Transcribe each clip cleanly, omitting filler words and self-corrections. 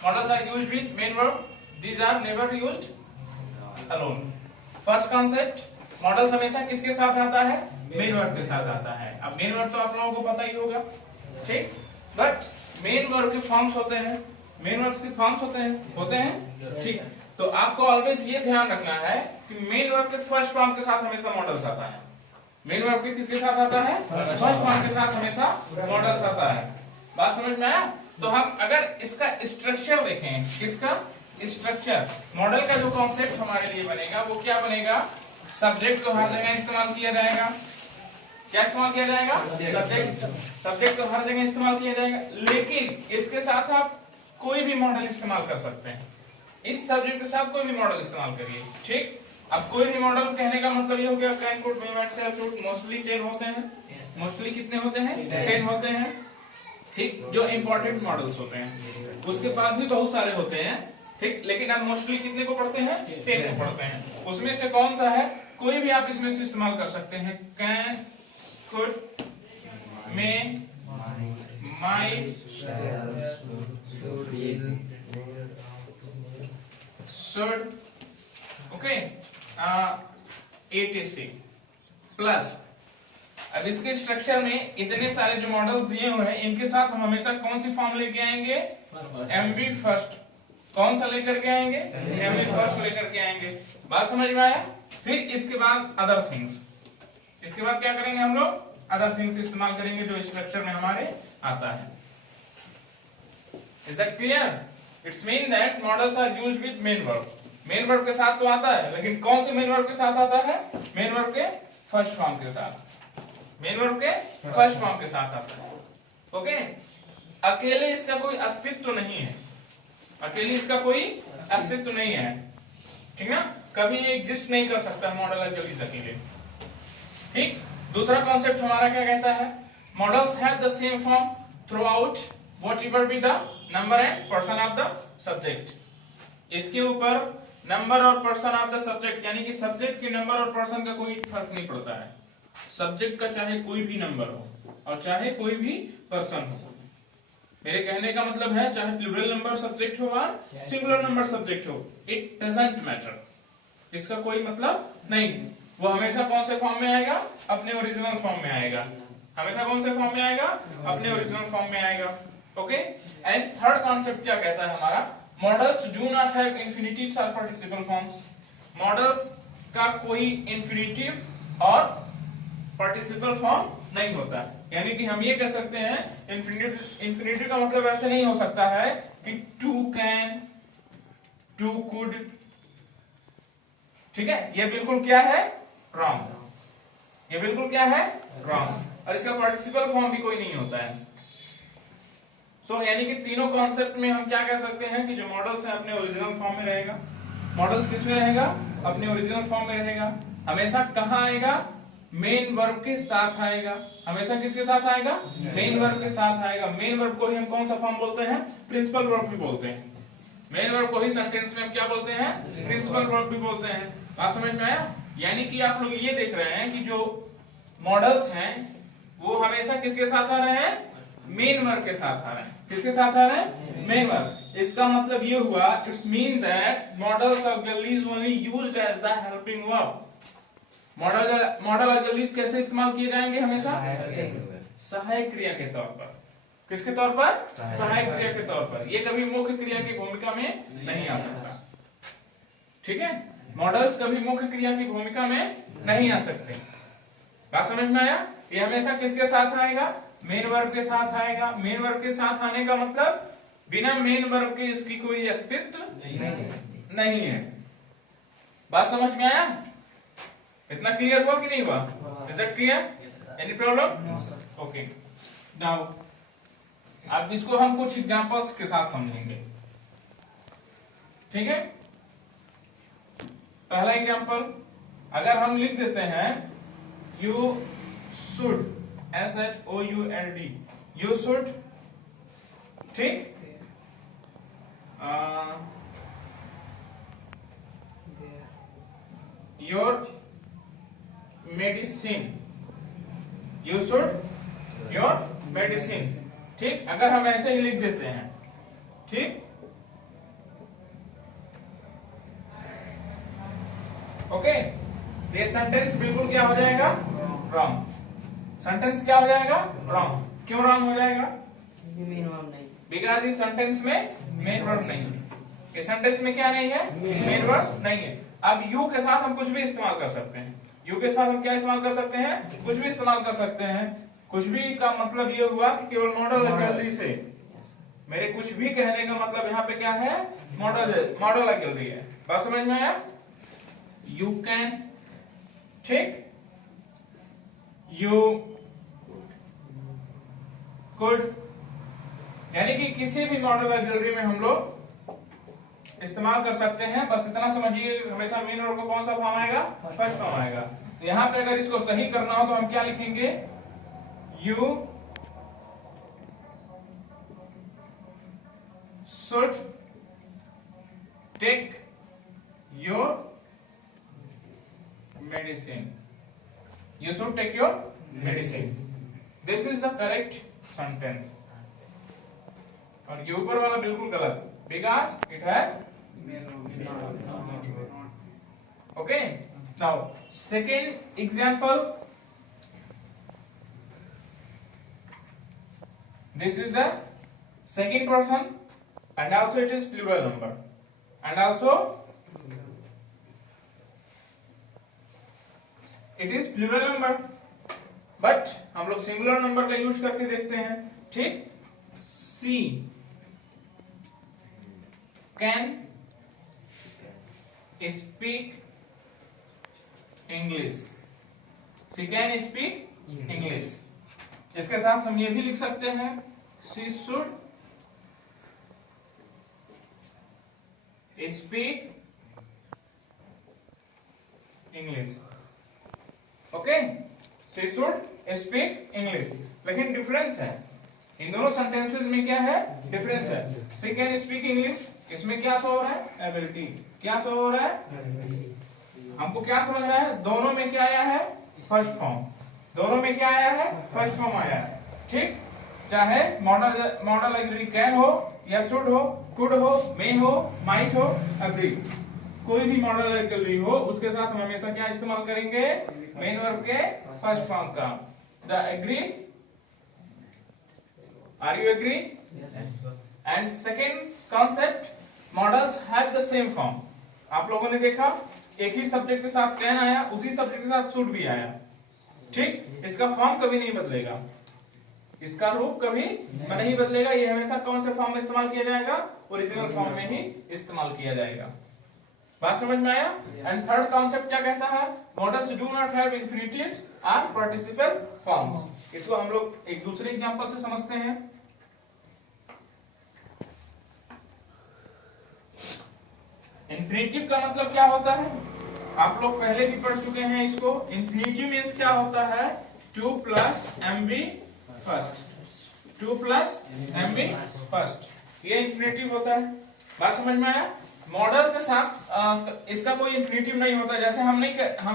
Models are used with main verb. These are never used alone. First concept, models हमेशा किसके साथ आता है? मेन वर्ब के साथ आता है। अब मेन वर्ब तो आप लोगों को पता ही होगा, ठीक? बट मेन वर्ब के फॉर्म्स होते हैं, मेन वर्ब्स के फॉर्म्स होते हैं, ठीक? तो आपको ऑलवेज ये ध्यान रखना है कि मेन वर्ब के फर्स्ट फॉर्म के साथ हमेशा मॉडल्स आता है। मेन वर्ब के किसके साथ आता है? फर्स्ट फॉर्म के साथ हमेशा मॉडल्स आता है। बात समझ में आया? तो हम अगर इसका स्ट्रक्चर देखें, किसका स्ट्रक्चर, मॉडल का जो कॉन्सेप्ट हमारे लिए बनेगा वो क्या बनेगा? सब्जेक्ट को हर जगह इस्तेमाल किया जाएगा। क्या इस्तेमाल किया जाएगा? सब्जेक्ट को हर जगह इस्तेमाल किया जाएगा, लेकिन इसके साथ आप कोई भी मॉडल इस्तेमाल कर सकते हैं। इस सब्जेक्ट के साथ कोई भी मॉडल इस्तेमाल करिए, ठीक? अब कोई भी मॉडल कहने का मतलब ये हो गया can could may might say should, mostly 10 होते हैं। मोस्टली कितने होते हैं? 10 होते हैं, ठीक? जो इंपॉर्टेंट मॉडल्स होते हैं, उसके बाद भी बहुत सारे होते हैं, ठीक? लेकिन आप मोस्टली कितने को पढ़ते हैं? 10 को पढ़ते हैं। उसमें से कौन सा है? कोई भी आप इसमें से इस्तेमाल कर सकते हैं। Can could may might should, okay, etc plus. अब इसके स्ट्रक्चर में इतने सारे जो मॉडल दिए हुए हैं, इनके साथ हम हमेशा कौन सी फॉर्म लेके आएंगे? MV first. कौन सा लेकर के आएंगे? एमवी फर्स्ट लेकर के आएंगे। बात समझ में आया? फिर इसके बाद अदर थिंग्स, इसके बाद क्या करेंगे हम लोग? अदर थिंग्स इस्तेमाल करेंगे जो स्ट्रक्चर में हमारे आता है। Is that clear? It's mean that modals are used with main verb. Main verb के साथ तो आता है, लेकिन कौन से मेन वर्ब के साथ आता है? मेन वर्ब के फर्स्ट फॉर्म के साथ, मेन वर्ब के फर्स्ट फॉर्म के साथ आता है, ओके? अकेले इसका कोई अस्तित्व नहीं है, अकेले इसका कोई अस्तित्व नहीं है, ठीक ना? कभी एग्जिस्ट नहीं कर सकता मॉडल अकेले अकेले, ठीक? दूसरा कॉन्सेप्ट हमारा क्या कहता है? Models have the same form through out what ever be the number and person of the subject. इसके ऊपर नंबर और पर्सन ऑफ द सब्जेक्ट, यानी कि सब्जेक्ट के नंबर और पर्सन का कोई फर्क नहीं पड़ता है। सब्जेक्ट का चाहे कोई भी नंबर हो और चाहे कोई भी पर्सन हो। मेरे कहने का मतलब है चाहे प्लूरल नंबर सब्जेक्ट हो और सिंगुलर नंबर सब्जेक्ट हो, इट डजंट मैटर, इसका कोई मतलब नहीं। वो हमेशा कौन से फॉर्म में आएगा? अपने ओरिजिनल फॉर्म में आएगा। हमेशा कौन से फॉर्म में आएगा? अपने ओरिजिनल फॉर्म में आएगा, ओके? एंड थर्ड कॉन्सेप्ट क्या कहता है हमारा? मॉडल्स डू नॉट हैव इंफिनिटिव्स और पार्टिसिपल फॉर्म्स। मॉडल्स का कोई इंफिनिटिव और पार्टिसिपल फॉर्म नहीं होता, यानी कि हम ये कह सकते हैं इंफिनिटिव का मतलब ऐसे नहीं हो सकता है कि टू कैन, टू कुड, ठीक है? ये बिल्कुल क्या है? रॉन्ग। ये बिल्कुल क्या है? रॉन्ग। और इसका पार्टिसिपल फॉर्म भी कोई नहीं होता है। यानी कि तीनों कॉन्सेप्ट में हम क्या कह सकते हैं कि जो मॉडल्स है अपने ओरिजिनल फॉर्म में रहेगा। मॉडल्स किस में रहेगा? अपने ओरिजिनल फॉर्म में रहेगा। हमेशा कहां आएगा? मेन वर्ब के साथ आएगा। हमेशा किसके साथ आएगा? मेन वर्ब के साथ आएगा। मेन वर्ब को ही हम कौन सा फॉर्म बोलते हैं? प्रिंसिपल वर्ब भी बोलते हैं। मेन वर्ब को ही सेंटेंस में हम क्या बोलते हैं? प्रिंसिपल वर्ब भी बोलते हैं। बात समझ में आया? यानी कि आप लोग ये देख रहे हैं कि जो मॉडल्स हैं वो हमेशा किसके साथ आ रहे हैं? मेन वर्ब के साथ आ रहे हैं। किसके साथ आ रहे हैं? Main verb. इसका मतलब ये हुआ, it's mean that models of गलीज only used as the helping verb. Model और गलीज कैसे इस्तेमाल किए जाएंगे? हमेशा सहायक क्रिया के तौर पर। किसके तौर पर? सहायक क्रिया के तौर पर। ये कभी मुख्य क्रिया की भूमिका में नहीं आ सकता, ठीक है? मॉडल्स कभी मुख्य क्रिया की भूमिका में नहीं आ सकते। बात समझ में आया? ये हमेशा किसके साथ आएगा? मेन वर्ब के साथ आएगा। मेन वर्ब के साथ आने का मतलब बिना मेन वर्ब के इसकी कोई अस्तित्व नहीं है। बात समझ में आया? इतना क्लियर हुआ कि नहीं हुआ? Is that clear? Any problem? Okay, now अब इसको हम कुछ एग्जांपल्स के साथ समझेंगे, ठीक है? पहला एग्जांपल अगर हम लिख देते हैं you should, SHOULD, you should, ठीक? Your medicine, you should your medicine, ठीक? अगर हम ऐसे ही लिख देते हैं, ठीक? ओके, ये सेंटेंस बिल्कुल क्या हो जाएगा, रॉन्ग। सेंटेंस क्या हो जाएगा, रॉन्ग। क्यों रॉन्ग हो जाएगा, मेन वर्ब नहीं, बिकॉज इस सेंटेंस में मेन वर्ब नहीं है। इस सेंटेंस में क्या नहीं है, मेन वर्ब नहीं है। अब यू के साथ हम कुछ भी इस्तेमाल कर सकते हैं। यू के साथ हम क्या इस्तेमाल कर सकते हैं, कुछ भी इस्तेमाल कर सकते हैं। कुछ भी का मतलब ये हुआ कि केवल मॉडल ऑग्ज़िलरी से, मेरे कुछ भी कहने का मतलब यहाँ पे क्या है, मॉडल ऑग्ज़िलरी है। बात समझ में आया, यू कैन, ठीक, यू कुड, यानी कि किसी भी मॉडल ऑग्ज़िलरी में हम लोग इस्तेमाल कर सकते हैं। बस इतना समझिए, हमेशा मेन वर्ब का कौन सा फॉर्म आएगा, फर्स्ट फॉर्म आएगा। तो यहाँ पे अगर इसको सही करना हो तो हम क्या लिखेंगे, you should take your medicine, you should take your medicine. This is the correct sentence. और ये ऊपर वाला बिल्कुल गलत, बिकॉज इट है okay. Now second example, this is the second person and also it is plural number and also it is plural number, but हम लोग singular number का यूज करके देखते हैं, ठीक। She can speak English, she can speak English. इसके साथ हम ये भी लिख सकते हैं, she should speak English. Okay, she should speak English. लेकिन डिफरेंस है इन दोनों सेंटेंसेस में, क्या है डिफरेंस है। शी कैन स्पीक इंग्लिश, इसमें क्या शो हो रहा है, एबिलिटी। क्या शो हो रहा है, हमको क्या समझ रहा है, दोनों में क्या आया है, फर्स्ट फॉर्म। दोनों में क्या आया है, फर्स्ट फॉर्म आया है, ठीक। चाहे मॉडल ऑग्ज़िलरी कैन हो या शुड हो, कुड हो, मे हो, माइट हो, एग्री, कोई भी मॉडल ऑग्ज़िलरी हो, उसके साथ हम हमेशा क्या इस्तेमाल करेंगे, मेन वर्ब के फर्स्ट फॉर्म का। The agree, are you agree? And second concept, modals have the same form. आप लोगों ने देखा, एक ही सब्जेक्ट के साथ कैन आया, उसी सब्जेक्ट के साथ शुड भी आया, ठीक। इसका फॉर्म कभी नहीं बदलेगा, इसका रूप कभी नहीं बदलेगा। ये हमेशा कौन से फॉर्म में इस्तेमाल किया जाएगा, ओरिजिनल फॉर्म में ही इस्तेमाल किया जाएगा। बात समझ में आया। एंड थर्ड कॉन्सेप्ट क्या कहता है, मॉडल्स डू नॉट हैव इंफिनिटिव्स और पार्टिसिपल फॉर्म्स। इसको हम लोग एक दूसरे एग्जांपल से समझते हैं। इंफिनिटिव का मतलब क्या होता है, आप लोग पहले भी पढ़ चुके हैं इसको। इंफिनिटिव मीन्स क्या होता है, to plus M B first, to plus M B first, ये इंफिनिटिव होता है। बात समझ में आया। मॉडल के साथ इसका कोई इंफिनिटिव नहीं होता। जैसे हम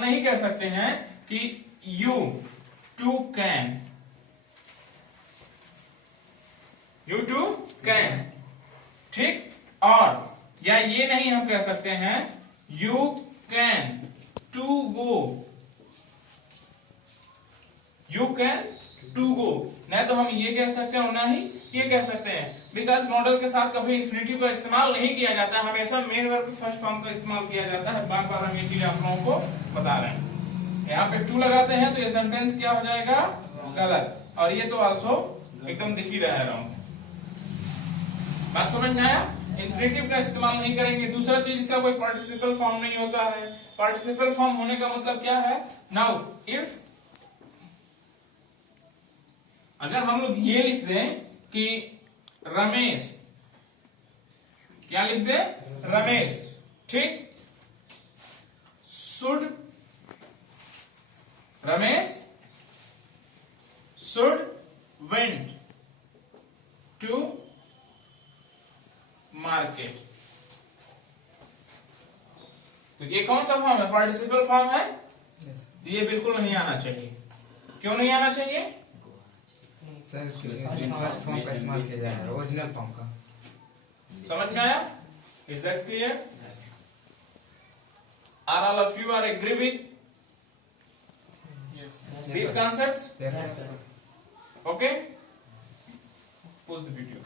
नहीं कह सकते हैं कि you to can, you to can, ठीक। और या ये नहीं हम कह सकते हैं you can to go, you can to go. नहीं तो हम ये कह सकते हैं और ना ही ये कह सकते हैं, बिकॉज मॉडल के साथ कभी इंफिनिटिव का इस्तेमाल नहीं किया जाता है, हमेशा मेन वर्ब के फर्स्ट फॉर्म का इस्तेमाल किया जाता है। बार बार हम ये चीज आप लोगों को बता रहे हैं। यहाँ पे टू लगाते हैं तो ये सेंटेंस क्या हो जाएगा, गलत। और ये तो आल्सो एकदम दिख ही रहा है। बात समझ में आया। इंफिनिटिव का इस्तेमाल नहीं करेंगे। दूसरा चीज, इसका कोई पार्टिसिपल फॉर्म नहीं होता है। पार्टिसिपल फॉर्म होने का मतलब क्या है, नाउ इफ, अगर हम लोग ये लिख दें कि रमेश, क्या लिख दे, रमेश, ठीक। Should, Ramesh should went to market. तो ये कौन सा फॉर्म है, पार्टिसिपल फॉर्म है। ये बिल्कुल नहीं आना चाहिए। क्यों नहीं आना चाहिए, सर फर्स्ट फॉर्म का इस्तेमाल किया जाएगा, ओरिजिनल फॉर्म का। समझ में आया, is that clear. Are all of you are agree with these concepts? Yes, sir. Okay? Pause the video.